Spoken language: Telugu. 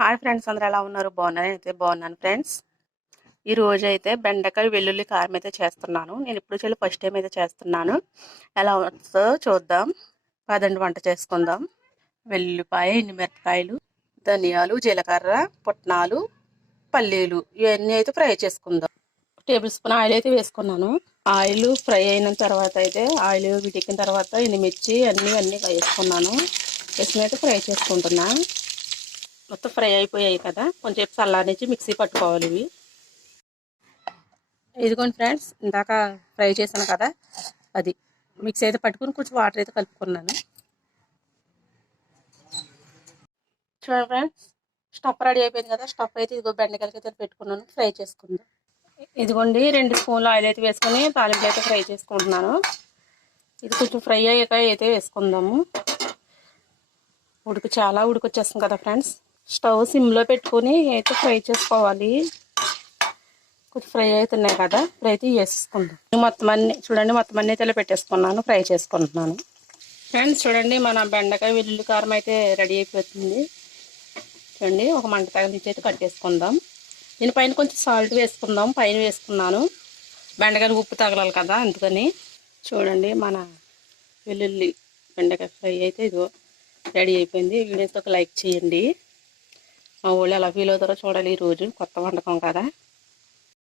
హాయ్ ఫ్రెండ్స్ అందరూ ఎలా ఉన్నారు? బాగున్నారు? అయితే బాగున్నాను ఫ్రెండ్స్ ఈ రోజు అయితే బెండకాయ వెల్లుల్లి కారం అయితే చేస్తున్నాను. నేను ఇప్పుడు చెల్లి ఫస్ట్ టైం అయితే చేస్తున్నాను. ఎలా వస్తుందో చూద్దాం. పదండి వంట చేసుకుందాం. వెల్లుల్లిపాయ మిరపకాయలు ధనియాలు జీలకర్ర పుట్నాలు పల్లీలు ఇవన్నీ అయితే ఫ్రై చేసుకుందాం. టేబుల్ స్పూన్ ఆయిల్ అయితే వేసుకున్నాను. ఆయిల్ ఫ్రై అయిన తర్వాత అయితే ఆయిల్ విటికిన తర్వాత ఎండుమిర్చి అన్నీ అన్నీ వేసుకున్నాను. వేసుకుని అయితే ఫ్రై చేసుకుంటున్నాను మొత్తం ఫ్రై అయిపోయాయి కదా. కొంచెం చల్లారించి మిక్సీ పట్టుకోవాలి ఇవి. ఇదిగోండి ఫ్రెండ్స్ ఇందాక ఫ్రై చేశాను కదా అది. మిక్సీ అయితే పట్టుకుని కొంచెం వాటర్ అయితే కలుపుకున్నాను. చూడండి ఫ్రెండ్స్ స్టఫ్ రెడీ అయిపోయింది కదా. స్టఫ్ అయితే ఇదిగో బెండకాయలకి అయితే పెట్టుకున్నాను. ఫ్రై చేసుకుందాం. ఇదిగోండి రెండు స్పూన్లు ఆయిల్ అయితే వేసుకుని తాలింపులు అయితే ఫ్రై చేసుకుంటున్నాను. ఇది కొంచెం ఫ్రై అయ్యాక అయితే వేసుకుందాము. ఉడుకు చాలా ఉడికొచ్చేస్తుంది కదా ఫ్రెండ్స్. స్టవ్ సిమ్లో పెట్టుకొని అయితే ఫ్రై చేసుకోవాలి. కొంచెం ఫ్రై అవుతున్నాయి కదా ఫ్రై అయితే వేసేసుకుందాం మొత్తం అన్ని చూడండి మొత్తం అన్ని అయితే ఇలా పెట్టేసుకున్నాను ఫ్రై చేసుకుంటున్నాను. ఫ్రెండ్స్ చూడండి మన బెండకాయ వెల్లుల్లి కారం అయితే రెడీ అయిపోతుంది. చూడండి ఒక మంట తగిలించి అయితే కట్టేసుకుందాం. దీనిపైన కొంచెం సాల్ట్ వేసుకుందాం పైన వేసుకున్నాను. బెండకాయలు ఉప్పు తగలాలి కదా అందుకని. చూడండి మన వెల్లుల్లి బెండకాయ ఫ్రై అయితే ఇదో రెడీ అయిపోయింది. వీడియోతో ఒక లైక్ చేయండి. మా ఊళ్ళో ఎలా ఫీల్ అవుతారో చూడాలి ఈరోజు కొత్త వంటకం కదా.